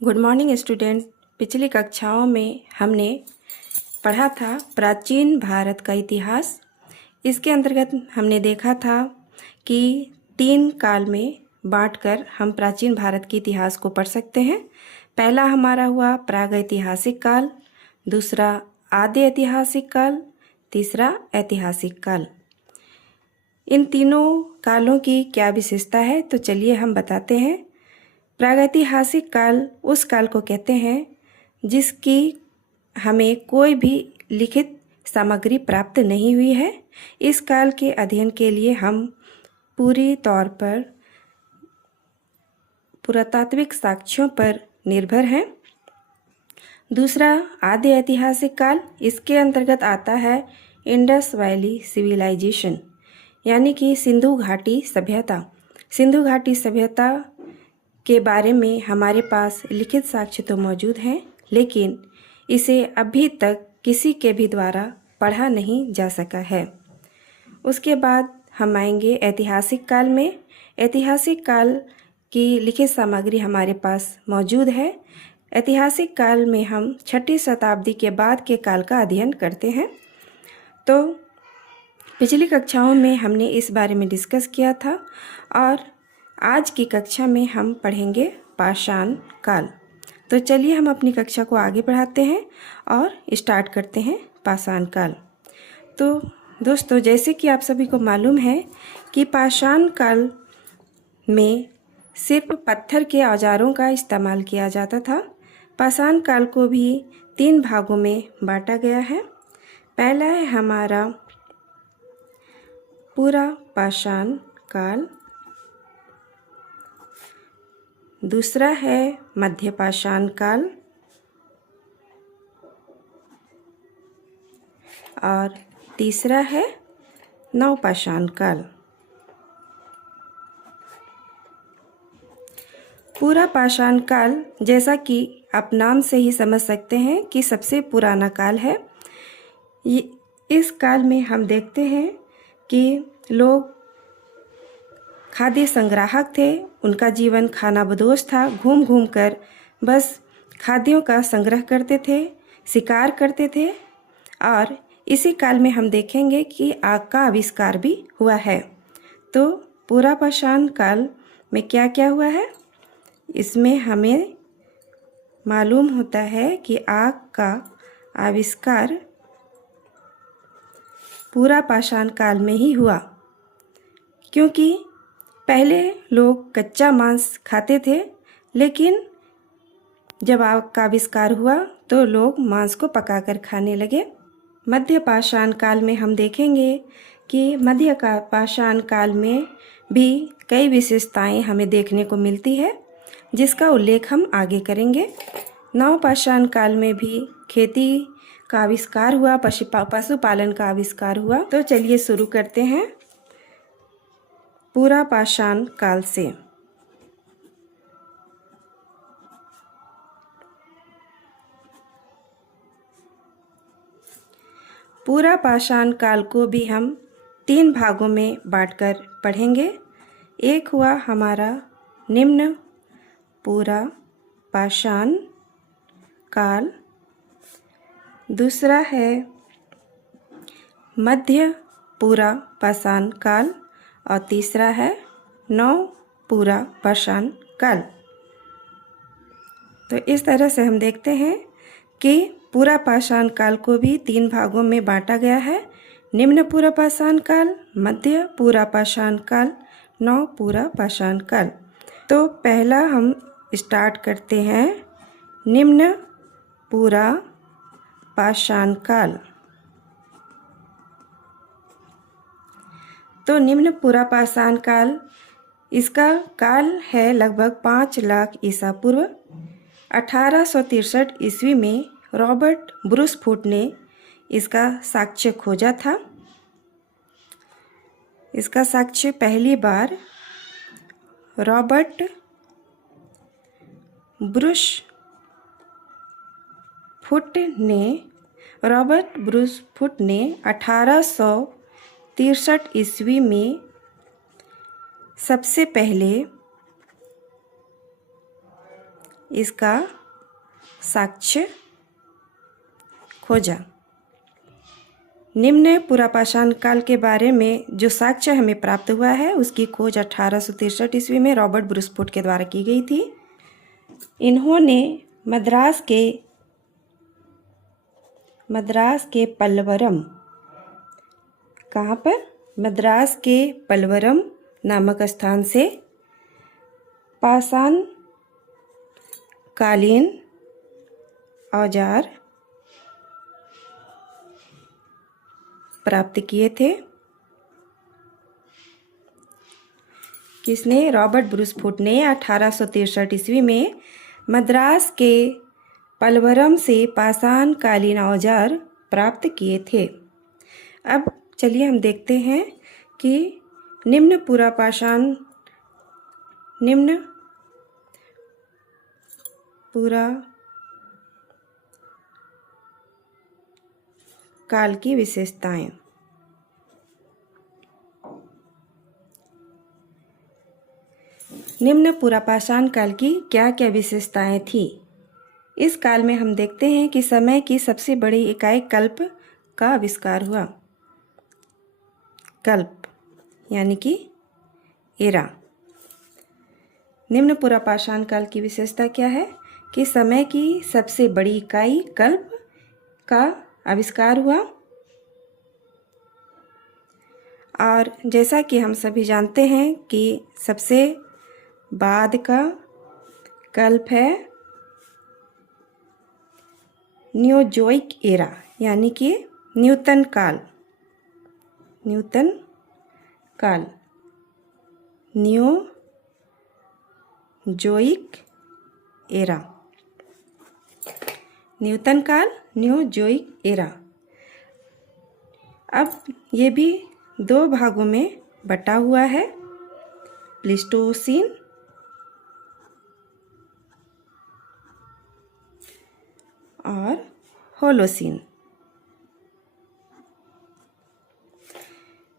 Good morning student. पिछली कक्षाओं में हमने पढ़ा था प्राचीन भारत का इतिहास। इसके अंतर्गत हमने देखा था कि 3 काल में बांटकर हम प्राचीन भारत के इतिहास को पढ़ सकते हैं। पहला हमारा हुआ प्रागैतिहासिक काल, दूसरा आदि ऐतिहासिक काल, तीसरा ऐतिहासिक काल। इन तीनों कालों की क्या विशेषता है तो चलिए हम बताते हैं। प्रागैतिहासिक काल उस काल को कहते हैं जिसकी हमें कोई भी लिखित सामग्री प्राप्त नहीं हुई है। इस काल के अध्ययन के लिए हम पूरी तौर पर पुरातात्विक साक्ष्यों पर निर्भर हैं। दूसरा आदि ऐतिहासिक काल, इसके अंतर्गत आता है इंडस वैली सिविलाइजेशन, यानी कि सिंधु घाटी सभ्यता। सिंधु घाटी सभ्यता के बारे में हमारे पास लिखित साक्ष्य तो मौजूद हैं, लेकिन इसे अभी तक किसी के भी द्वारा पढ़ा नहीं जा सका है। उसके बाद हम आएंगे ऐतिहासिक काल में। ऐतिहासिक काल की लिखित सामग्री हमारे पास मौजूद है। ऐतिहासिक काल में हम 6वीं शताब्दी के बाद के काल का अध्ययन करते हैं। तो पिछली कक्षाओं में हमने इस बारे में डिस्कस किया था और आज की कक्षा में हम पढ़ेंगे पाषाण काल। तो चलिए हम अपनी कक्षा को आगे बढ़ाते हैं और स्टार्ट करते हैं पाषाण काल। तो दोस्तों, जैसे कि आप सभी को मालूम है कि पाषाण काल में सिर्फ पत्थर के औजारों का इस्तेमाल किया जाता था। पाषाण काल को भी 3 भागों में बांटा गया है। पहला है हमारा पूरा पाषाण काल, दूसरा है मध्य पाषाण काल और तीसरा है नवपाषाण काल। पूरा पाषाण काल, जैसा कि आप नाम से ही समझ सकते हैं कि सबसे पुराना काल है। इस काल में हम देखते हैं कि लोग खाद्य संग्राहक थे। उनका जीवन खानाबदोश था। घूम घूम कर बस खाद्यों का संग्रह करते थे, शिकार करते थे। और इसी काल में हम देखेंगे कि आग का आविष्कार भी हुआ है। तो पूरा पाषाण काल में क्या क्या हुआ है, इसमें हमें मालूम होता है कि आग का आविष्कार पूरा पाषाण काल में ही हुआ, क्योंकि पहले लोग कच्चा मांस खाते थे, लेकिन जब आग का आविष्कार हुआ तो लोग मांस को पकाकर खाने लगे। मध्य पाषाण काल में हम देखेंगे कि मध्य का पाषाण काल में भी कई विशेषताएं हमें देखने को मिलती है, जिसका उल्लेख हम आगे करेंगे। नवपाषाण काल में भी खेती का आविष्कार हुआ, पशुपालन का आविष्कार हुआ। तो चलिए शुरू करते हैं पूरा पाषाण काल से। पूरा पाषाण काल को भी हम 3 भागों में बांटकर पढ़ेंगे। एक हुआ हमारा निम्न पूरा पाषाण काल, दूसरा है मध्य पूरा पाषाण काल और तीसरा है नव पूरा पाषाण काल। तो इस तरह से हम देखते हैं कि पूरा पाषाण काल को भी 3 भागों में बांटा गया है। निम्न पूरा पाषाण काल, मध्य पूरा पाषाण काल, नव पूरा पाषाण काल। तो पहला हम स्टार्ट करते हैं निम्न पूरा पाषाण काल। तो निम्न पूरा पाषाण काल, इसका काल है लगभग 5 लाख ईसा पूर्व। 1863 ईस्वी में रॉबर्ट ब्रूसफुट ने इसका साक्ष्य खोजा था। इसका साक्ष्य पहली बार रॉबर्ट ब्रूसफुट ने 1863 ईस्वी में सबसे पहले इसका साक्ष्य खोजा। निम्न पुरापाषाण काल के बारे में जो साक्ष्य हमें प्राप्त हुआ है उसकी खोज 1863 ईस्वी में रॉबर्ट ब्रूसफोर्ड के द्वारा की गई थी। इन्होंने मद्रास के पल्लवरम, कहाँ पर? मद्रास के पल्लवरम नामक स्थान से पाषाण कालीन औजार प्राप्त किए थे। किसने? रॉबर्ट ब्रूसफोर्ड ने 1863 ईस्वी में मद्रास के पल्लवरम से पाषाण कालीन औजार प्राप्त किए थे। अब चलिए हम देखते हैं कि निम्न पुरापाषाण काल की विशेषताएं। निम्न पुरापाषाण काल की क्या क्या विशेषताएं थी? इस काल में हम देखते हैं कि समय की सबसे बड़ी इकाई कल्प का आविष्कार हुआ। कल्प यानी कि एरा। निम्न पुरापाषाण काल की विशेषता क्या है? कि समय की सबसे बड़ी इकाई कल्प का आविष्कार हुआ। और जैसा कि हम सभी जानते हैं कि सबसे बाद का कल्प है न्योजोइक एरा यानी कि न्यूटन काल। न्योजोइक एरा। न्यूटन काल, न्योजोइक एरा। अब ये भी दो भागों में बटा हुआ है, प्लीस्टोसीन और होलोसीन।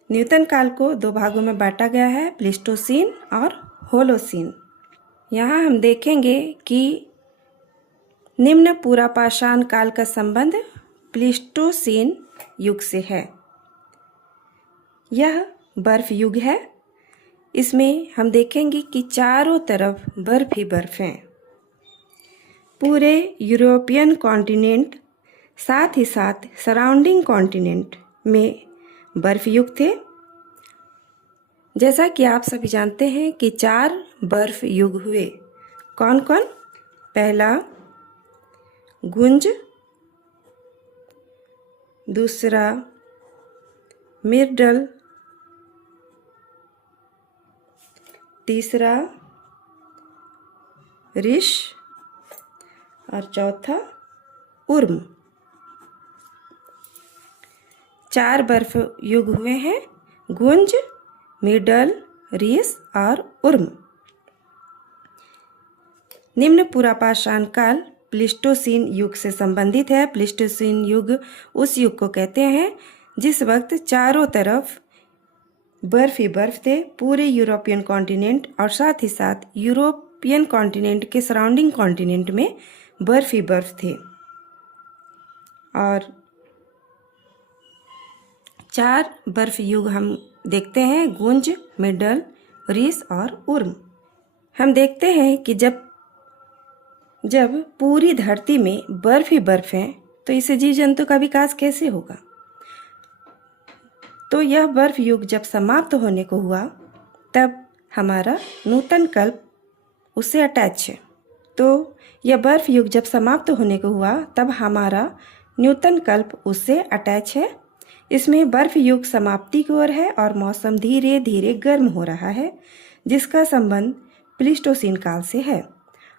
न्यूटन काल को दो भागों में बांटा गया है, प्लीस्टोसीन और होलोसीन। यहाँ हम देखेंगे कि निम्न पुरापाषाण काल का संबंध प्लीस्टोसीन युग से है। यह बर्फ युग है। इसमें हम देखेंगे कि चारों तरफ बर्फ ही बर्फ हैं। पूरे यूरोपियन कॉन्टिनेंट, साथ ही साथ सराउंडिंग कॉन्टिनेंट में बर्फ युग थे। जैसा कि आप सभी जानते हैं कि 4 बर्फ युग हुए। कौन कौन? पहला गुंज, दूसरा मिर्डल, तीसरा ऋष और चौथा उर्म। 4 बर्फ युग हुए हैं, गुंज, मिडल, ऋष और उर्म। निम्न पुरापाषाण काल प्लीस्टोसीन युग से संबंधित है। प्लीस्टोसीन युग उस युग को कहते हैं जिस वक्त चारों तरफ बर्फ ही बर्फ थे। पूरे यूरोपियन कॉन्टिनेंट और साथ ही साथ यूरोपियन कॉन्टिनेंट के सराउंडिंग कॉन्टिनेंट में बर्फ ही बर्फ थे। और 4 बर्फ युग हम देखते हैं, गुंज, मिडल, ऋष और उर्म। हम देखते हैं कि जब पूरी धरती में बर्फ ही बर्फ है तो इससे जीव जंतु का विकास कैसे होगा? तो यह बर्फ युग जब समाप्त होने को हुआ तब हमारा नूतन कल्प उससे अटैच है। तो यह बर्फ युग जब समाप्त होने को हुआ तब हमारा न्यूटन कल्प उससे अटैच है। इसमें बर्फ युग समाप्ति की ओर है और मौसम धीरे धीरे गर्म हो रहा है, जिसका संबंध प्लीस्टोसीन काल से है।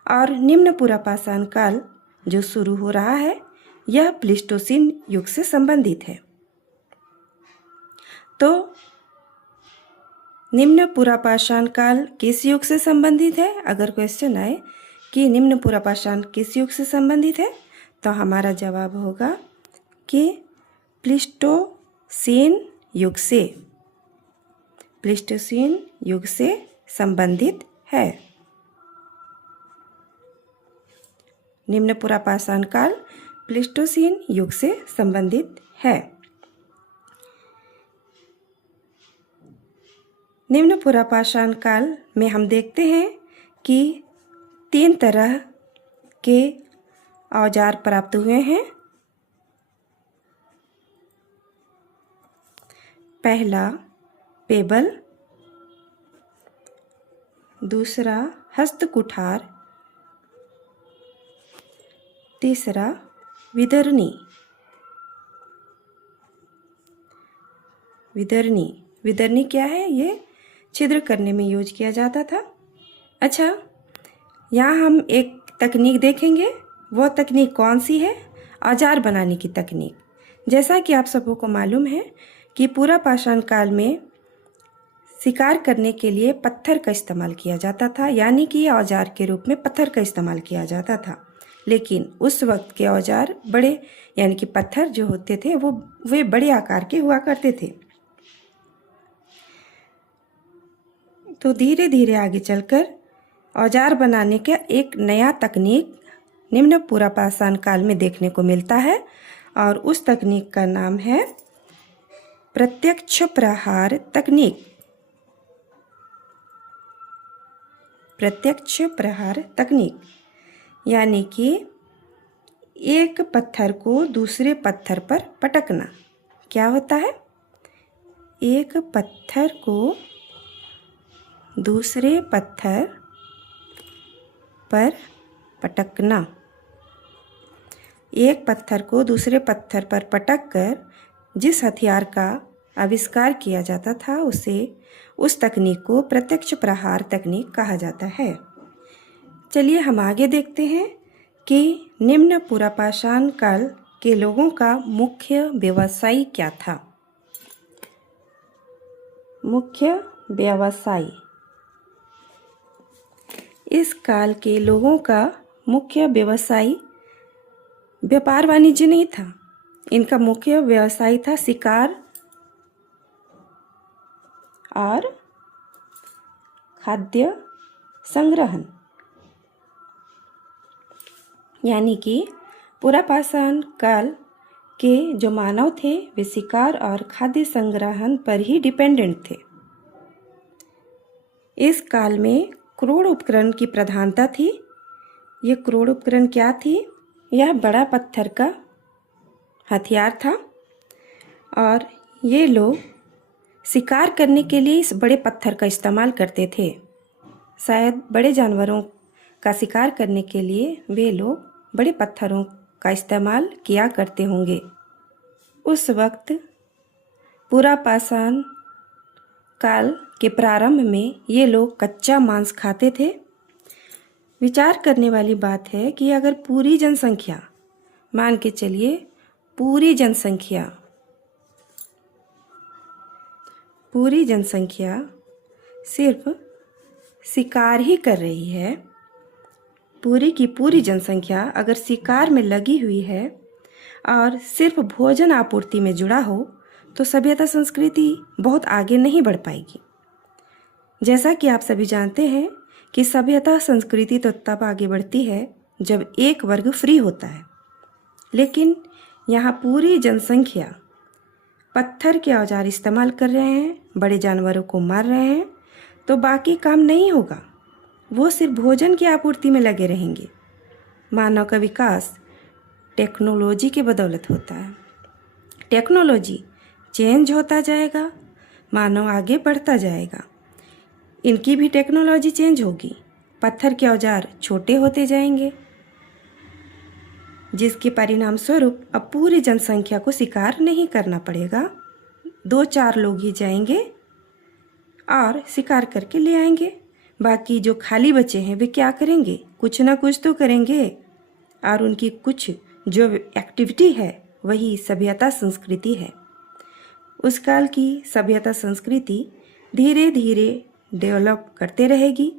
और निम्न पुरापाषाण काल जो शुरू हो रहा है यह प्लीस्टोसीन युग से संबंधित है। तो निम्न पुरापाषाण काल किस युग से संबंधित है? अगर क्वेश्चन आए कि निम्न पुरापाषाण किस युग से संबंधित है तो हमारा जवाब होगा कि प्लीस्टोसीन युग से। प्लीस्टोसीन युग से संबंधित है। निम्न पुरापाषाण काल प्लेस्टोसीन युग से संबंधित है। निम्न पुरापाषाण काल में हम देखते हैं कि 3 तरह के औजार प्राप्त हुए हैं। पहला पेबल, दूसरा हस्तकुठार, तीसरा विदर्नी। विदर्नी क्या है? ये छिद्र करने में यूज किया जाता था। अच्छा, यहाँ हम एक तकनीक देखेंगे। वो तकनीक कौन सी है? औजार बनाने की तकनीक। जैसा कि आप सबों को मालूम है कि पुरापाषाण काल में शिकार करने के लिए पत्थर का इस्तेमाल किया जाता था, यानी कि औजार के रूप में पत्थर का इस्तेमाल किया जाता था। लेकिन उस वक्त के औजार बड़े, यानी कि पत्थर जो होते थे वे बड़े आकार के हुआ करते थे। तो धीरे धीरे आगे चलकर औजार बनाने का एक नया तकनीक निम्न पुरापाषाण काल में देखने को मिलता है, और उस तकनीक का नाम है प्रत्यक्ष प्रहार तकनीक। प्रत्यक्ष प्रहार तकनीक यानी कि एक पत्थर को दूसरे पत्थर पर पटकना। क्या होता है? एक पत्थर को दूसरे पत्थर पर पटकना। एक पत्थर को दूसरे पत्थर पर पटक कर जिस हथियार का आविष्कार किया जाता था उस तकनीक को प्रत्यक्ष प्रहार तकनीक कहा जाता है। चलिए हम आगे देखते हैं कि निम्न पुरापाषाण काल के लोगों का मुख्य व्यवसाय क्या था। मुख्य व्यवसाय। इस काल के लोगों का मुख्य व्यवसाय व्यापार वाणिज्य नहीं था। इनका मुख्य व्यवसाय था शिकार और खाद्य संग्रहण। यानी कि पुरापाषाण काल के जो मानव थे वे शिकार और खाद्य संग्रहण पर ही डिपेंडेंट थे। इस काल में क्रोड़ उपकरण की प्रधानता थी। ये क्रोड़ उपकरण क्या थी? यह बड़ा पत्थर का हथियार था और ये लोग शिकार करने के लिए इस बड़े पत्थर का इस्तेमाल करते थे। शायद बड़े जानवरों का शिकार करने के लिए वे लोग बड़े पत्थरों का इस्तेमाल किया करते होंगे। उस वक्त पुरापाषाण काल के प्रारंभ में ये लोग कच्चा मांस खाते थे। विचार करने वाली बात है कि अगर पूरी जनसंख्या, मान के चलिए पूरी जनसंख्या सिर्फ शिकार ही कर रही है, पूरी की पूरी जनसंख्या अगर शिकार में लगी हुई है और सिर्फ भोजन आपूर्ति में जुड़ा हो, तो सभ्यता संस्कृति बहुत आगे नहीं बढ़ पाएगी। जैसा कि आप सभी जानते हैं कि सभ्यता संस्कृति तो तब आगे बढ़ती है जब एक वर्ग फ्री होता है, लेकिन यहाँ पूरी जनसंख्या पत्थर के औजार इस्तेमाल कर रहे हैं, बड़े जानवरों को मार रहे हैं, तो बाकी काम नहीं होगा। वो सिर्फ भोजन की आपूर्ति में लगे रहेंगे। मानव का विकास टेक्नोलॉजी के बदौलत होता है। टेक्नोलॉजी चेंज होता जाएगा, मानव आगे बढ़ता जाएगा, इनकी भी टेक्नोलॉजी चेंज होगी। पत्थर के औजार छोटे होते जाएंगे, जिसके परिणाम स्वरूप अब पूरी जनसंख्या को शिकार नहीं करना पड़ेगा। 2-4 लोग ही जाएंगे और शिकार करके ले आएंगे। बाकी जो खाली बचे हैं वे क्या करेंगे? कुछ ना कुछ तो करेंगे, और उनकी कुछ जो एक्टिविटी है वही सभ्यता संस्कृति है। उस काल की सभ्यता संस्कृति धीरे धीरे डेवलप करते रहेगी,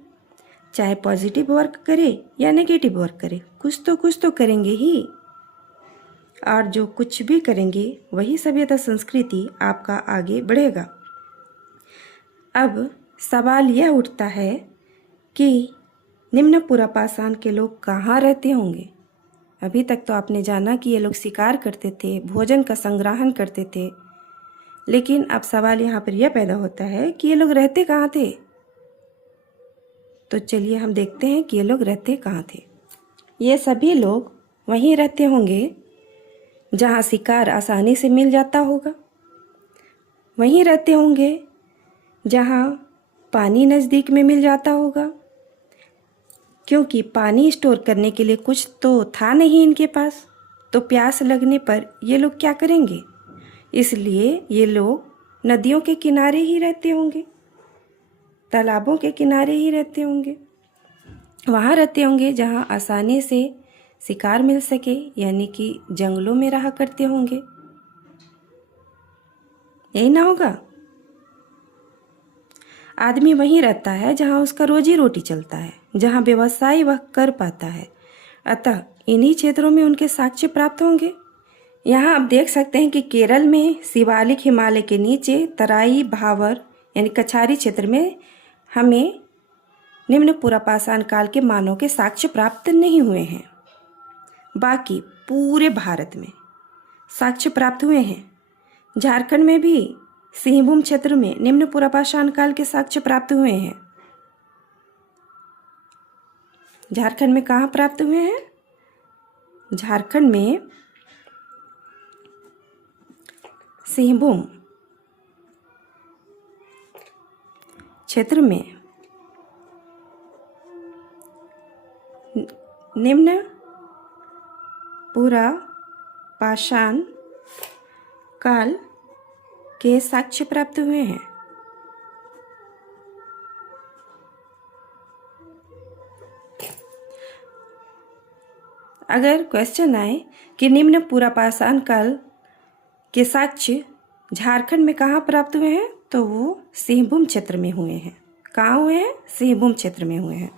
चाहे पॉजिटिव वर्क करे या नेगेटिव वर्क करे, कुछ तो करेंगे ही, और जो कुछ भी करेंगे वही सभ्यता संस्कृति आपका आगे बढ़ेगा। अब सवाल यह उठता है कि निम्न पुरापाषाण के लोग कहाँ रहते होंगे? अभी तक तो आपने जाना कि ये लोग शिकार करते थे, भोजन का संग्रहण करते थे, लेकिन अब सवाल यहाँ पर यह पैदा होता है कि ये लोग रहते कहाँ थे। तो चलिए हम देखते हैं कि ये लोग रहते कहाँ थे। ये सभी लोग वहीं रहते होंगे जहाँ शिकार आसानी से मिल जाता होगा, वहीं रहते होंगे जहाँ पानी नज़दीक में मिल जाता होगा, क्योंकि पानी स्टोर करने के लिए कुछ तो था नहीं इनके पास। तो प्यास लगने पर ये लोग क्या करेंगे, इसलिए ये लोग नदियों के किनारे ही रहते होंगे, तालाबों के किनारे ही रहते होंगे, वहाँ रहते होंगे जहाँ आसानी से शिकार मिल सके, यानी कि जंगलों में रहा करते होंगे। यही ना होगा। आदमी वहीं रहता है जहाँ उसका रोजी रोटी चलता है, जहाँ व्यवसाय वह कर पाता है, अतः इन्हीं क्षेत्रों में उनके साक्ष्य प्राप्त होंगे। यहाँ आप देख सकते हैं कि केरल में शिवालिक हिमालय के नीचे तराई भावर यानी कछारी क्षेत्र में हमें निम्न पुरापाषाण काल के मानव के साक्ष्य प्राप्त नहीं हुए हैं। बाकी पूरे भारत में साक्ष्य प्राप्त हुए हैं। झारखंड में भी सिंहभूम क्षेत्र में निम्न पुरापाषाण काल के साक्ष्य प्राप्त हुए हैं। झारखंड में कहाँ प्राप्त हुए हैं? झारखंड में सिंहभूम क्षेत्र में निम्न पुरापाषाण काल के साक्ष्य प्राप्त हुए हैं। अगर क्वेश्चन आए कि निम्न पुरापाषाण काल के साक्ष्य झारखंड में कहाँ प्राप्त हुए हैं, तो वो सिंहभूम क्षेत्र में हुए हैं। कहाँ हुए हैं? सिंहभूम क्षेत्र में हुए हैं।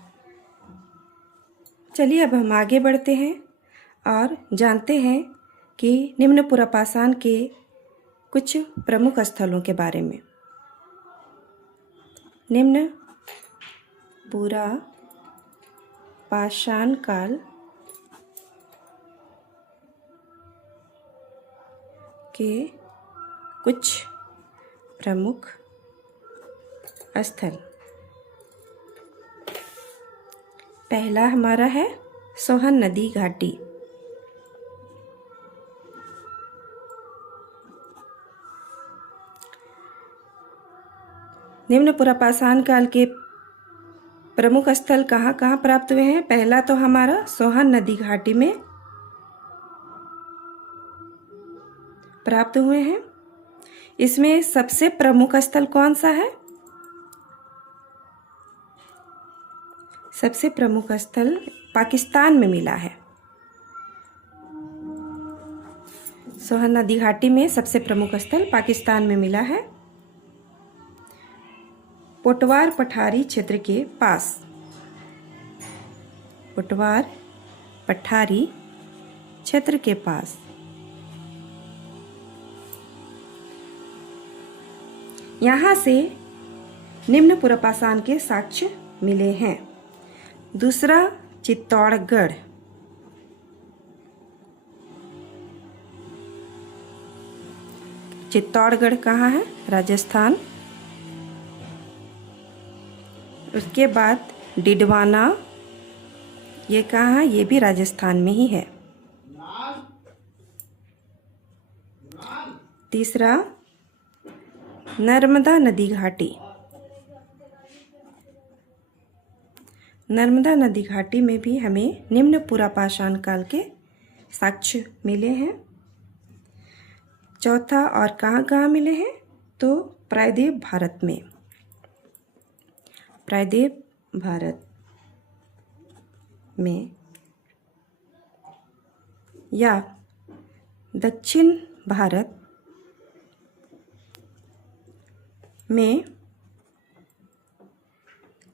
चलिए अब हम आगे बढ़ते हैं और जानते हैं कि निम्न पुरापाषाण के कुछ प्रमुख स्थलों के बारे में। निम्न पुरापाषाण काल के कुछ प्रमुख स्थल। पहला हमारा है सोहन नदी घाटी। निम्न पुरापाषाण काल के प्रमुख स्थल कहाँ कहाँ प्राप्त हुए हैं? पहला तो हमारा सोहन नदी घाटी में प्राप्त हुए हैं। इसमें सबसे प्रमुख स्थल कौन सा है? सबसे प्रमुख स्थल पाकिस्तान में मिला है। सोहन नदी घाटी में सबसे प्रमुख स्थल पाकिस्तान में मिला है। पोटवार पठारी क्षेत्र के पास, पोटवार पठारी क्षेत्र के पास यहाँ से निम्न पुरापाषाण के साक्ष्य मिले हैं। दूसरा चित्तौड़गढ़। चित्तौड़गढ़ कहाँ है? राजस्थान। उसके बाद डिडवाना, ये कहाँ है? ये भी राजस्थान में ही है। तीसरा नर्मदा नदी घाटी। नर्मदा नदी घाटी में भी हमें निम्न पुरापाषाण काल के साक्ष्य मिले हैं। चौथा और कहाँ कहाँ मिले हैं? तो प्रायद्वीप भारत में, प्रायद्वीप भारत में या दक्षिण भारत में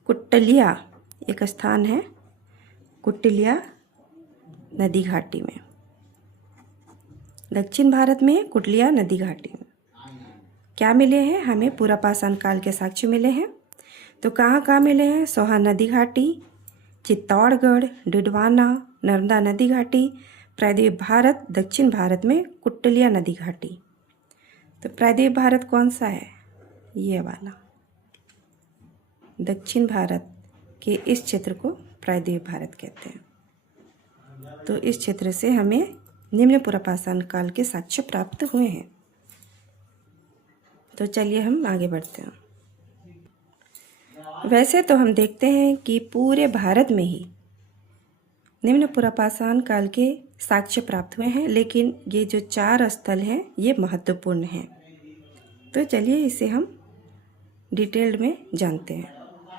कुटलिया एक स्थान है, कुटलिया नदी घाटी में। दक्षिण भारत में कुटलिया नदी घाटी में क्या मिले हैं? हमें पुरापाषाण काल के साक्ष्य मिले हैं। तो कहाँ कहाँ मिले हैं? सोहन नदी घाटी, चित्तौड़गढ़, डिडवाना, नर्मदा नदी घाटी, प्रायद्वीप भारत, दक्षिण भारत में कुट्टलिया नदी घाटी। तो प्रायद्वीप भारत कौन सा है? ये वाला। दक्षिण भारत के इस क्षेत्र को प्रायद्वीप भारत कहते हैं। तो इस क्षेत्र से हमें निम्न पुरापाषाण काल के साक्ष्य प्राप्त हुए हैं। तो चलिए हम आगे बढ़ते हैं। वैसे तो हम देखते हैं कि पूरे भारत में ही निम्न पुरापाषाण काल के साक्ष्य प्राप्त हुए हैं, लेकिन ये जो 4 स्थल हैं ये महत्वपूर्ण हैं। तो चलिए इसे हम डिटेल्ड में जानते हैं।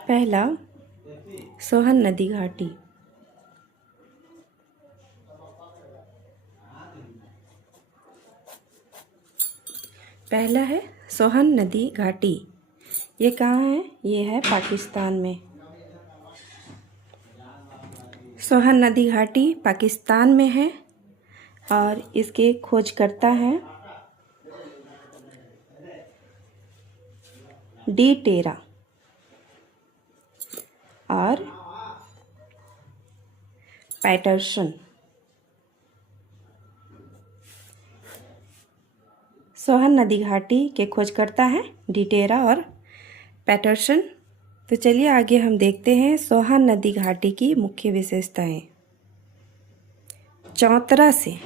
पहला, सोहन नदी घाटी। पहला है सोहन नदी घाटी। ये कहाँ है? ये है पाकिस्तान में। सोहन नदी घाटी पाकिस्तान में है और इसके खोजकर्ता हैं डी टेरा और पैटरसन। सोहन नदी घाटी के खोजकर्ता हैं डी टेरा और पैटरसन। तो चलिए आगे हम देखते हैं सोहन नदी घाटी की मुख्य विशेषताएं। चौतरा से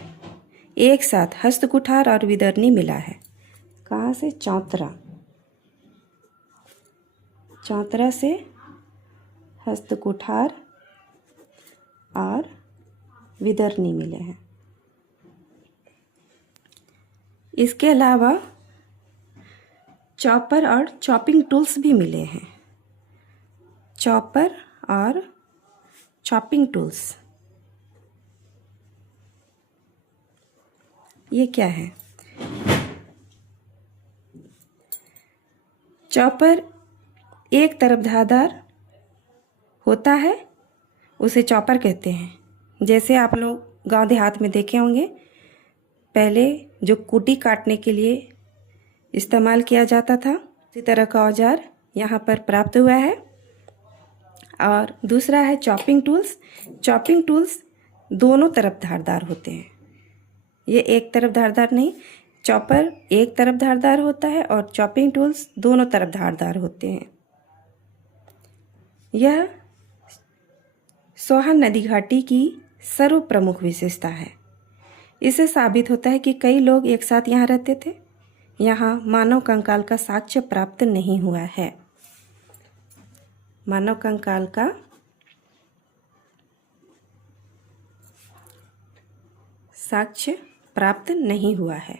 एक साथ हस्तकुठार और विदर्णी मिला है। कहाँ से? चौतरा। चौतरा से हस्तकुठार और विदर्णी मिले हैं। इसके अलावा चॉपर और चॉपिंग टूल्स भी मिले हैं। चॉपर और चॉपिंग टूल्स ये क्या है? चॉपर एक तरफ धारदार होता है, उसे चॉपर कहते हैं। जैसे आप लोग गांव देहात में देखे होंगे, पहले जो कुटी काटने के लिए इस्तेमाल किया जाता था, इसी तरह का औजार यहाँ पर प्राप्त हुआ है। और दूसरा है चॉपिंग टूल्स। चॉपिंग टूल्स दोनों तरफ धारदार होते हैं। ये एक तरफ धारदार नहीं, चॉपर एक तरफ धारदार होता है और चॉपिंग टूल्स दोनों तरफ धारदार होते हैं। यह सोहन नदी घाटी की सर्व प्रमुख विशेषता है। इससे साबित होता है कि कई लोग एक साथ यहाँ रहते थे। यहाँ मानव कंकाल का साक्ष्य प्राप्त नहीं हुआ है। मानव कंकाल का साक्ष्य प्राप्त नहीं हुआ है।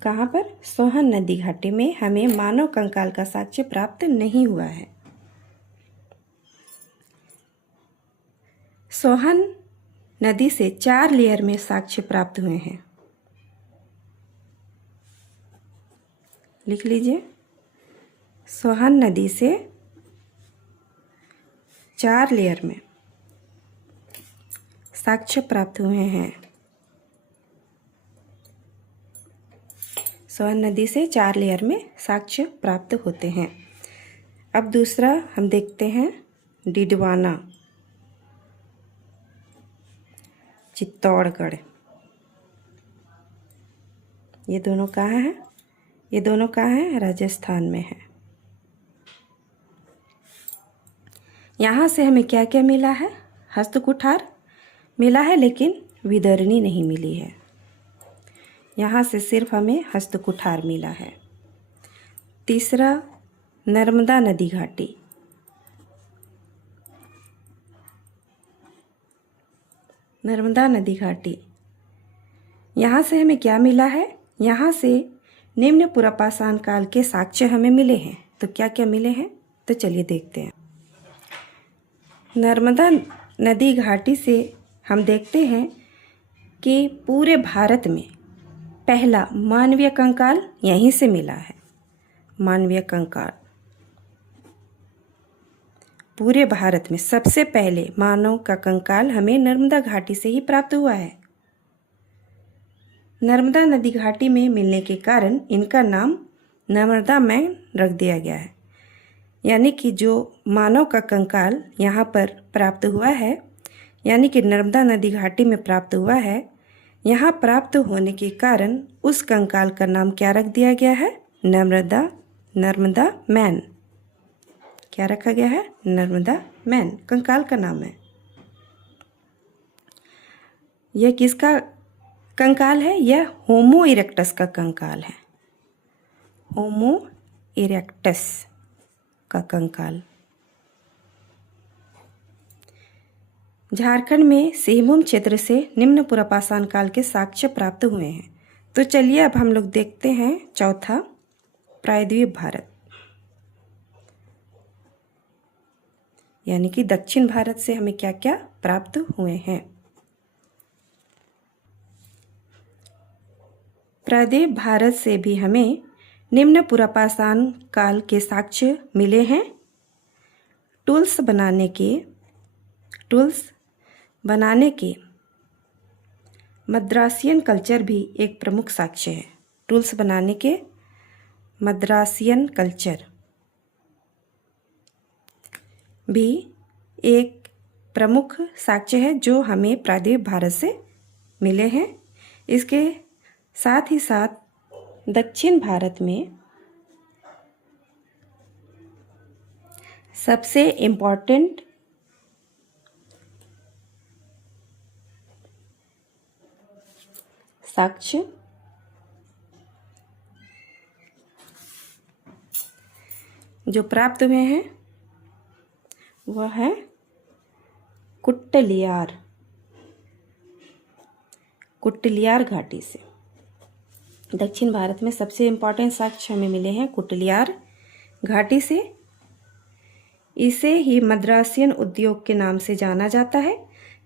कहाँ पर? सोहन नदी घाटी में हमें मानव कंकाल का साक्ष्य प्राप्त नहीं हुआ है। सोहन नदी से 4 लेयर में साक्ष्य प्राप्त हुए हैं। लिख लीजिए, सोहन नदी से 4 लेयर में साक्ष्य प्राप्त हुए हैं। सोहन नदी से 4 लेयर में साक्ष्य प्राप्त होते हैं। अब दूसरा हम देखते हैं डिडवाना, चित्तौड़गढ़। ये दोनों कहाँ हैं? ये दोनों कहाँ हैं? राजस्थान में है। यहाँ से हमें क्या क्या मिला है? हस्तकुठार मिला है, लेकिन विदर्णी नहीं मिली है। यहाँ से सिर्फ हमें हस्तकुठार मिला है। तीसरा, नर्मदा नदी घाटी। नर्मदा नदी घाटी, यहाँ से हमें क्या मिला है? यहाँ से निम्न पुरापाषाण काल के साक्ष्य हमें मिले हैं। तो क्या क्या मिले हैं? तो चलिए देखते हैं। नर्मदा नदी घाटी से हम देखते हैं कि पूरे भारत में पहला मानवीय कंकाल यहीं से मिला है। मानवीय कंकाल पूरे भारत में सबसे पहले मानव का कंकाल हमें नर्मदा घाटी से ही प्राप्त हुआ है। नर्मदा नदी घाटी में मिलने के कारण इनका नाम नर्मदा मैन रख दिया गया है। यानी कि जो मानव का कंकाल यहाँ पर प्राप्त हुआ है, यानी कि नर्मदा नदी घाटी में प्राप्त हुआ है। यहाँ प्राप्त होने के कारण उस कंकाल का नाम क्या रख दिया गया है? नर्मदा मैन। क्या रखा गया है? नर्मदा मैन कंकाल का नाम है। यह किसका कंकाल है? यह होमो इरेक्टस का कंकाल है। होमो इरेक्टस का कंकाल। झारखंड में सिंहभूम क्षेत्र से निम्न पुरापाषाण काल के साक्ष्य प्राप्त हुए हैं। तो चलिए अब हम लोग देखते हैं चौथा, प्रायद्वीप भारत, यानी कि दक्षिण भारत से हमें क्या क्या प्राप्त हुए हैं। प्रायद्वीप भारत से भी हमें निम्न पुरापाषाण काल के साक्ष्य मिले हैं। टूल्स बनाने के मद्रासियन कल्चर भी एक प्रमुख साक्ष्य है। टूल्स बनाने के मद्रासियन कल्चर भी एक प्रमुख साक्ष्य है जो हमें प्रायद्वीप भारत से मिले हैं। इसके साथ ही साथ दक्षिण भारत में सबसे इम्पोर्टेंट साक्ष्य जो प्राप्त हुए हैं वह है कुटलियार घाटी से। दक्षिण भारत में सबसे इम्पोर्टेंट साक्ष्य हमें मिले हैं कुटलियार घाटी से। इसे ही मद्रासियन उद्योग के नाम से जाना जाता है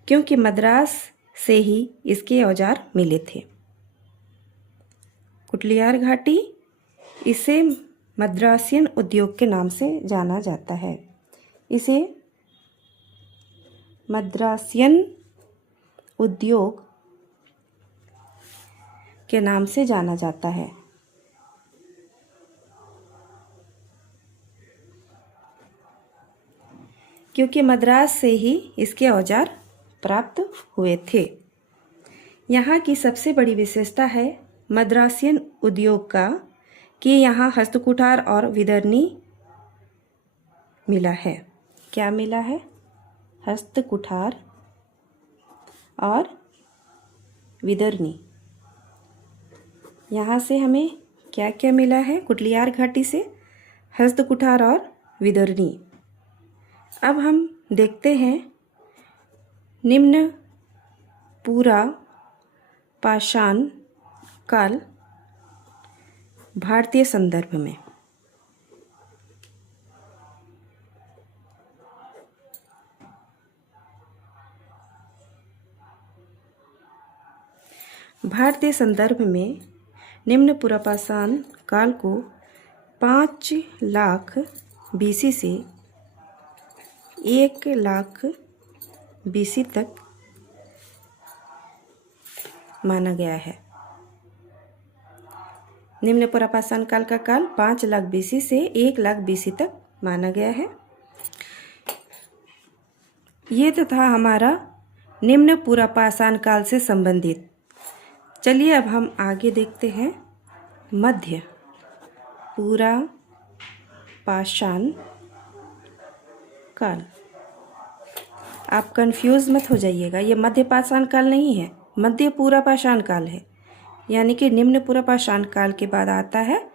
क्योंकि मद्रास से ही इसके औजार मिले थे। कुटलियार घाटी, इसे मद्रासियन उद्योग के नाम से जाना जाता है। इसे मद्रासियन उद्योग के नाम से जाना जाता है। क्योंकि मद्रास से ही इसके औजार प्राप्त हुए थे। यहाँ की सबसे बड़ी विशेषता है मद्रासियन उद्योग का कि यहाँ हस्तकुठार और विदर्नी मिला है। क्या मिला है? हस्तकुठार और विदर्नी। यहाँ से हमें क्या क्या मिला है? कुटलियार घाटी से हस्तकुठार और विदर्नी। अब हम देखते हैं निम्न पुरापाषाण काल भारतीय संदर्भ में। भारतीय संदर्भ में निम्न पुरापाषाण काल को 5 लाख BC से 1 लाख BC तक माना गया है। निम्न पुरापाषाण काल का काल 5 लाख BC से 1 लाख BC तक माना गया है। ये तो था हमारा निम्न पुरापाषाण काल से संबंधित। चलिए अब हम आगे देखते हैं मध्य पुरापाषाण काल। आप कंफ्यूज मत हो जाइएगा, ये मध्य पाषाण काल नहीं है, मध्य पुरापाषाण काल है। यानी कि निम्न पुरापाषाण काल के बाद आता है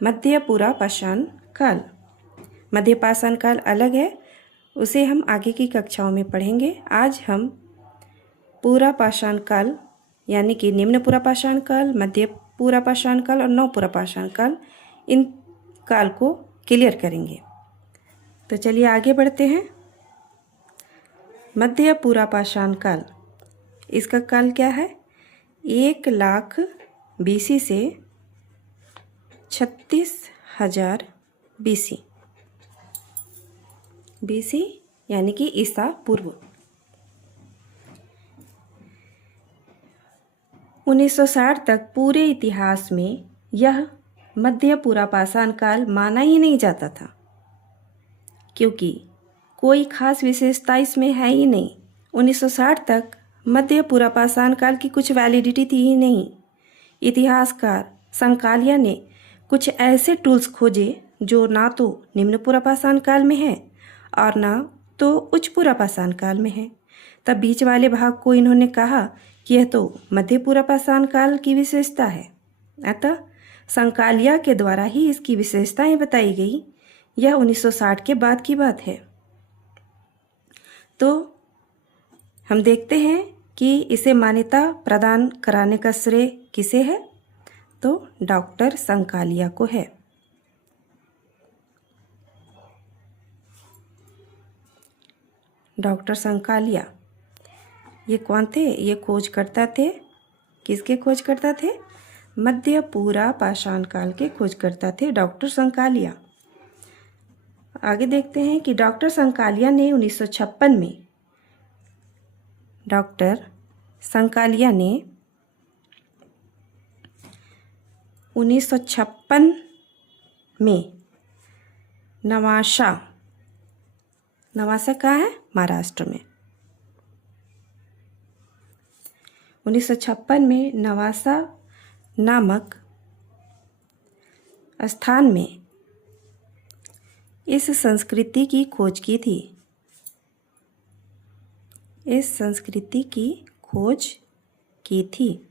मध्य पुरापाषाण काल। मध्य पाषाण काल अलग है, उसे हम आगे की कक्षाओं में पढ़ेंगे। आज हम पुरापाषाण काल यानी कि निम्न पुरापाषाण काल, मध्य पुरापाषाण काल और नव पुरापाषाण काल, इन काल को क्लियर करेंगे। तो चलिए आगे बढ़ते हैं। मध्य पुरापाषाण काल, इसका काल क्या है? 1 लाख BC से 36,000 BC यानी कि ईसा पूर्व। 1960 तक पूरे इतिहास में यह मध्य पुरापाषाण काल माना ही नहीं जाता था, क्योंकि कोई खास विशेषता इसमें है ही नहीं। 1960 तक मध्य पुरापाषाण काल की कुछ वैलिडिटी थी ही नहीं। इतिहासकार संकालिया ने कुछ ऐसे टूल्स खोजे जो ना तो निम्न पुरापाषाण काल में है और ना तो उच्च पुरापाषाण काल में है। तब बीच वाले भाग को इन्होंने कहा कि यह तो मध्य पुरापाषाण काल की विशेषता है। अतः संकालिया के द्वारा ही इसकी विशेषताएं बताई गई। यह 1960 के बाद की बात है। तो हम देखते हैं कि इसे मान्यता प्रदान कराने का श्रेय किसे है, तो डॉक्टर संकालिया को है। डॉक्टर संकालिया ये कौन थे? ये खोजकर्ता थे। किसके खोजकर्ता थे? मध्य पुरापाषाण काल के खोजकर्ता थे डॉक्टर संकालिया। आगे देखते हैं कि डॉक्टर संकालिया ने 1956 में डॉक्टर संकालिया ने 1956 में नवासा कहाँ है? महाराष्ट्र में। 1956 में नवासा नामक स्थान में इस संस्कृति की खोज की थी। इस संस्कृति की खोज की थी।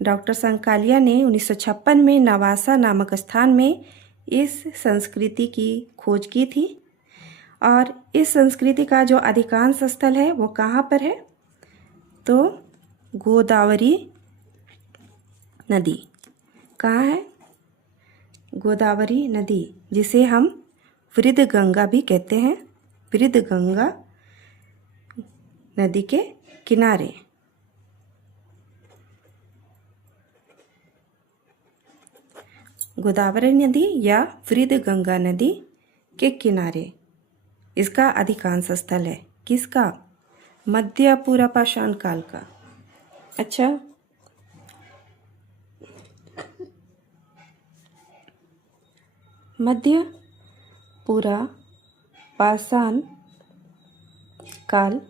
डॉक्टर संकालिया ने 1956 में नवासा नामक स्थान में इस संस्कृति की खोज की थी और इस संस्कृति का जो अधिकांश स्थल है वो कहाँ पर है? तो गोदावरी नदी। कहाँ है? गोदावरी नदी, जिसे हम वृद्ध गंगा भी कहते हैं। वृद्ध गंगा नदी के किनारे। गोदावरी नदी या वृद्ध गंगा नदी के किनारे इसका अधिकांश स्थल है। किसका? मध्य पुरापाषाण काल का। अच्छा, मध्य पुरापाषाण काल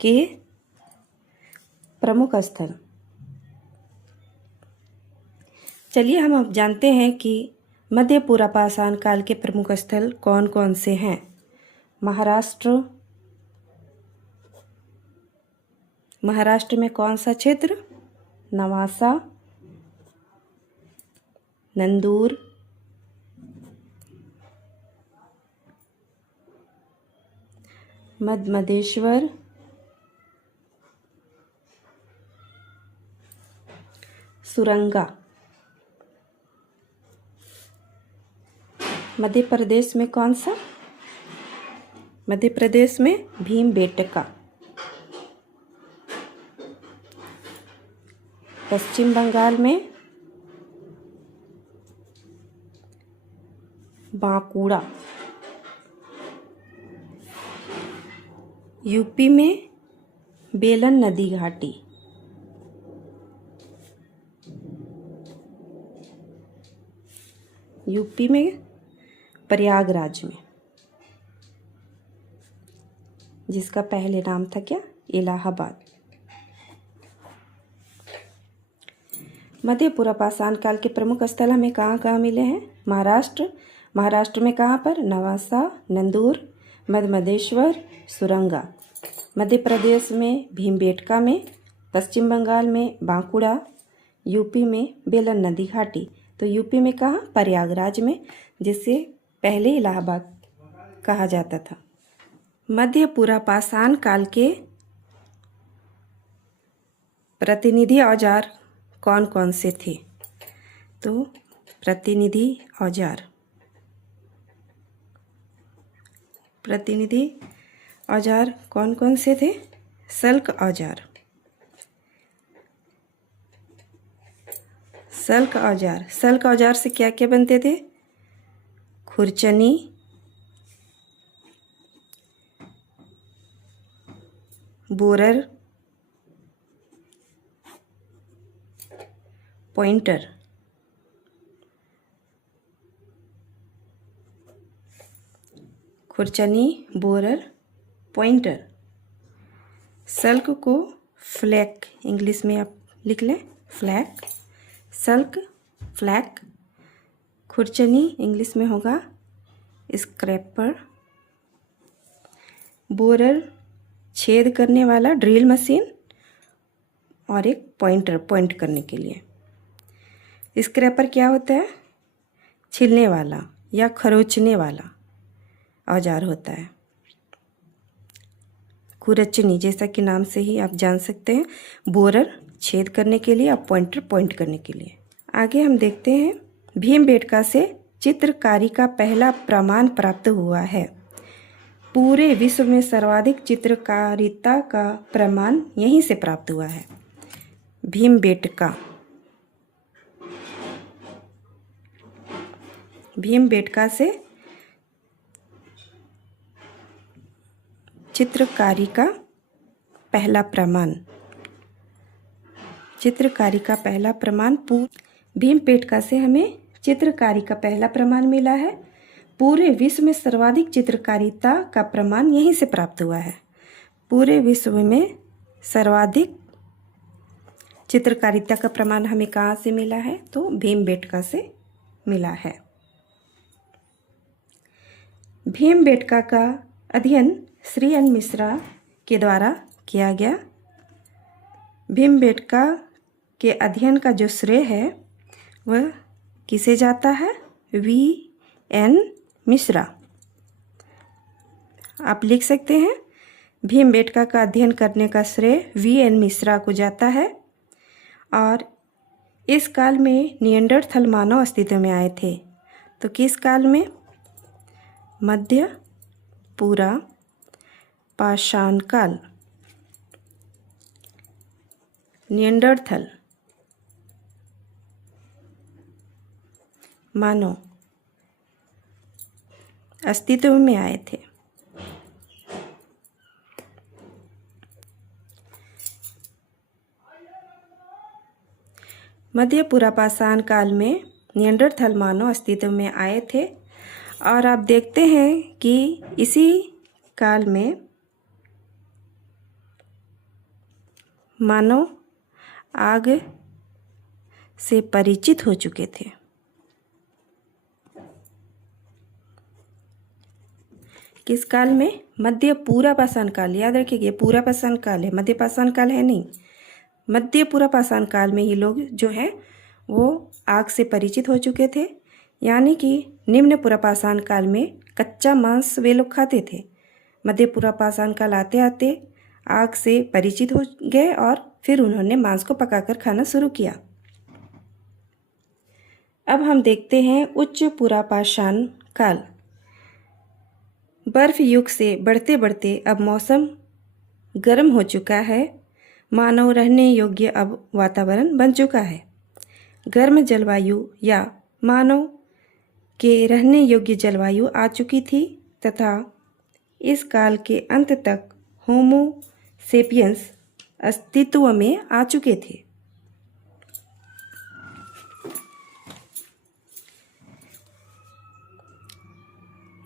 के प्रमुख स्थल। चलिए हम अब जानते हैं कि मध्य पुरापाषाण काल के प्रमुख स्थल कौन कौन से हैं। महाराष्ट्र में कौन सा क्षेत्र? नवासा, नंदूर, मधमदेश्वर, सुरंगा। मध्य प्रदेश में कौन सा? मध्य प्रदेश में भीमबेटका। पश्चिम बंगाल में बांकुड़ा। यूपी में बेलन नदी घाटी। यूपी में प्रयागराज में, जिसका पहले नाम था क्या? इलाहाबाद। मध्य पुरापाषाण काल के प्रमुख स्थल हमें कहाँ कहाँ मिले हैं? महाराष्ट्र में कहाँ पर? नवासा, नंदूर, मधमदेश्वर, सुरंगा। मध्य प्रदेश में भीमबेटका में, पश्चिम बंगाल में बांकुड़ा, यूपी में बेलन नदी घाटी। तो यूपी में कहाँ? प्रयागराज में, जिसे पहले इलाहाबाद कहा जाता था। मध्य पुरापाषाण काल के प्रतिनिधि औजार कौन कौन से थे? तो प्रतिनिधि औजार कौन कौन से थे? सल्क औजार से क्या क्या बनते थे? खुरचनी, बोरर, पॉइंटर। खुरचनी, बोरर, पॉइंटर। सल्क को फ्लैक, इंग्लिश में आप लिख लें फ्लैक, सल्क फ्लैक। खुरचनी इंग्लिश में होगा स्क्रैपर। बोरर छेद करने वाला ड्रिल मशीन, और एक पॉइंटर पॉइंट करने के लिए। स्क्रैपर क्या होता है? छिलने वाला या खरोचने वाला औजार होता है। खुरचनी जैसा कि नाम से ही आप जान सकते हैं, बोरर छेद करने के लिए और पॉइंटर पॉइंट करने के लिए। आगे हम देखते हैं भीमबेटका से चित्रकारी का पहला प्रमाण प्राप्त हुआ है। पूरे विश्व में सर्वाधिक चित्रकारिता का प्रमाण यहीं से प्राप्त हुआ है, भीमबेटका। भीमबेटका से चित्रकारी का पहला प्रमाण, चित्रकारी का पहला प्रमाण भीमबेटका से हमें चित्रकारी का पहला प्रमाण मिला है। पूरे विश्व में सर्वाधिक चित्रकारिता का प्रमाण यहीं से प्राप्त हुआ है। पूरे विश्व में सर्वाधिक चित्रकारिता का प्रमाण हमें कहाँ से मिला है? तो भीमबेटका से मिला है। भीमबेटका का अध्ययन श्री एन मिश्रा के द्वारा किया गया। भीमबेटका के अध्ययन का जो श्रेय है वह किसे जाता है? V N Mishra. आप लिख सकते हैं भीमबेटका का अध्ययन करने का श्रेय वी एन मिश्रा को जाता है। और इस काल में निएंडरथल मानव अस्तित्व में आए थे। तो किस काल में? मध्य पूरा पाषाण काल। निएंडरथल मानव अस्तित्व में आए थे। मध्य पूरा पाषाण काल में निएंडरथल मानव अस्तित्व में आए थे। और आप देखते हैं कि इसी काल में मानव आग से परिचित हो चुके थे। किस काल में? मध्य पूरा पाषाण काल। याद रखिए पूरा पाषाण काल है, मध्य पाषाण काल है नहीं। मध्य पूरा पाषाण काल में ही लोग जो है वो आग से परिचित हो चुके थे। यानी कि निम्न पूरा पाषाण काल में कच्चा मांस वे लोग खाते थे। मध्य पूरा पाषाण काल आते आते आग से परिचित हो गए और फिर उन्होंने मांस को पकाकर खाना शुरू किया। अब हम देखते हैं उच्च पूरा पाषाण काल। बर्फ युग से बढ़ते बढ़ते अब मौसम गर्म हो चुका है। मानव रहने योग्य अब वातावरण बन चुका है। गर्म जलवायु या मानव के रहने योग्य जलवायु आ चुकी थी तथा इस काल के अंत तक होमो सेपियंस अस्तित्व में आ चुके थे।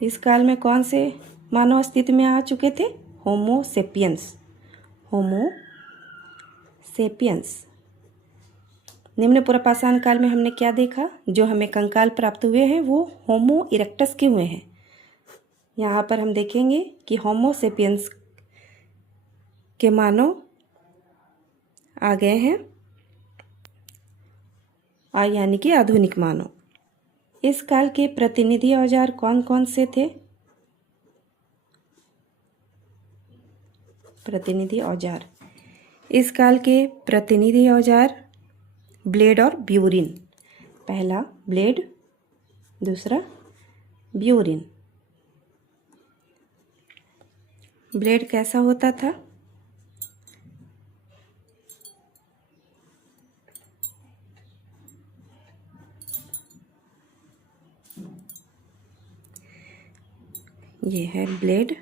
इस काल में कौन से मानव अस्तित्व में आ चुके थे? होमो सेपियंस। होमो सेपियंस। निम्न पूरा पाषाण काल में हमने क्या देखा? जो हमें कंकाल प्राप्त हुए हैं वो होमो इरेक्टस के हुए हैं। यहाँ पर हम देखेंगे कि होमो सेपियंस के मानव आ गए हैं, यानी कि आधुनिक मानव। इस काल के प्रतिनिधि औजार कौन कौन से थे? प्रतिनिधि औजार। इस काल के प्रतिनिधि औजार ब्लेड और ब्यूरिन। पहला ब्लेड, दूसरा ब्यूरिन। ब्लेड कैसा होता था? ये है ब्लेड।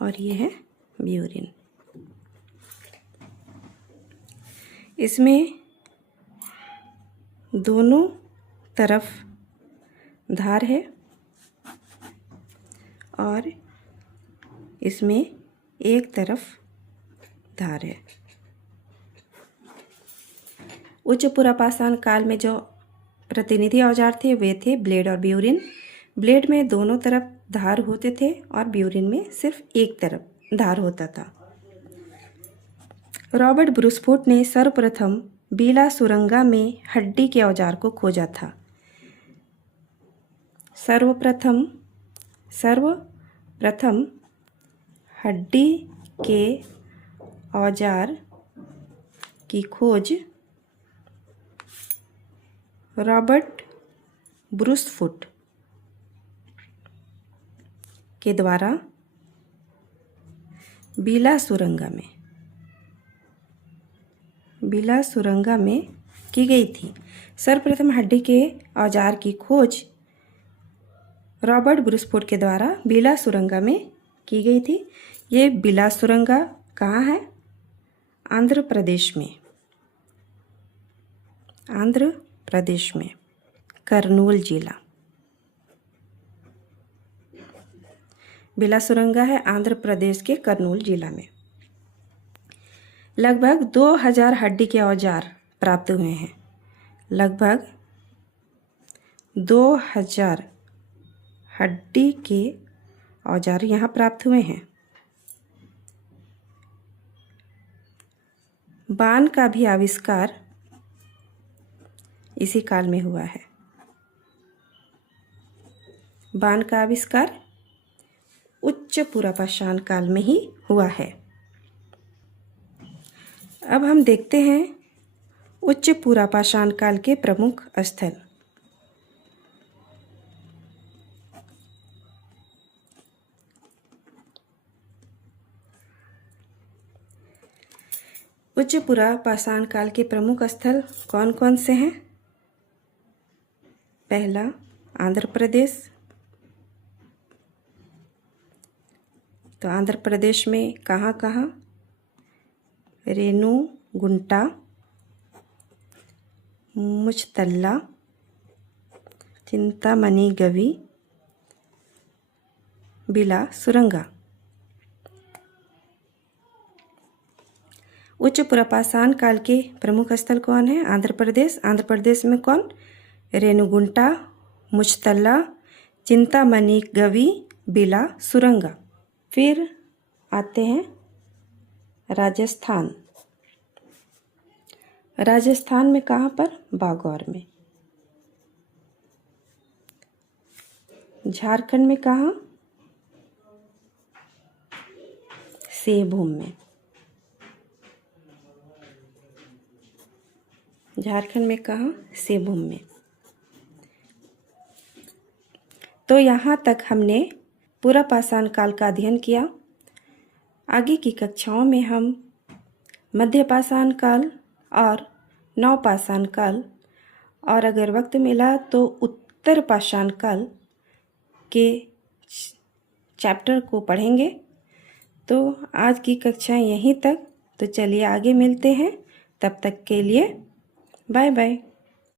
और ये है ब्यूरिन। इसमें दोनों तरफ धार है और इसमें एक तरफ धार है। उच्च पुरापाषाण काल में जो प्रतिनिधि औजार थे वे थे ब्लेड और ब्यूरिन। ब्लेड में दोनों तरफ धार होते थे और ब्यूरिन में सिर्फ एक तरफ धार होता था। रॉबर्ट ब्रूसफुट ने सर्वप्रथम बीला सुरंगा में हड्डी के औजार को खोजा था। सर्वप्रथम हड्डी के औजार की खोज रॉबर्ट ब्रूसफुट के द्वारा बीला सुरंगा में की गई थी। सर्वप्रथम हड्डी के औजार की खोज रॉबर्ट ब्रूसफुट के द्वारा बीला सुरंगा में की गई थी। ये बीला सुरंगा कहाँ है? आंध्र प्रदेश में कर्नूल जिला। बीला सुरंगा है आंध्र प्रदेश के कर्नूल जिला में। लगभग 2000 हड्डी के औजार प्राप्त हुए हैं। लगभग 2000 हड्डी के औजार यहाँ प्राप्त हुए हैं। बाण का भी आविष्कार इसी काल में हुआ है। बाण का आविष्कार उच्च पुरापाषाण काल में ही हुआ है। अब हम देखते हैं उच्च पुरापाषाण काल के प्रमुख स्थल। उच्च पुरापाषाण काल के प्रमुख स्थल कौन कौन से हैं? पहला आंध्र प्रदेश। तो आंध्र प्रदेश में कहाँ कहाँ? रेणुगुंटा, मुचतल्ला, चिंतामणि गवी, बीला सुरंगा। उच्च पुरापाषाण काल के प्रमुख स्थल कौन है? आंध्र प्रदेश में कौन? रेणुगुंटा, मुचतल्ला, चिंतामणि गवी, बीला सुरंगा। फिर आते हैं राजस्थान में कहाँ पर? बागौर में। झारखंड में कहाँ? सेभूम में। झारखंड में कहाँ? सेभूम में। तो यहाँ तक हमने पुरापाषाण काल का अध्ययन किया। आगे की कक्षाओं में हम मध्यपाषाण काल और नवपाषाण काल और अगर वक्त मिला तो उत्तर पाषाण काल के चैप्टर को पढ़ेंगे। तो आज की कक्षा यहीं तक। तो चलिए आगे मिलते हैं। तब तक के लिए बाय बाय।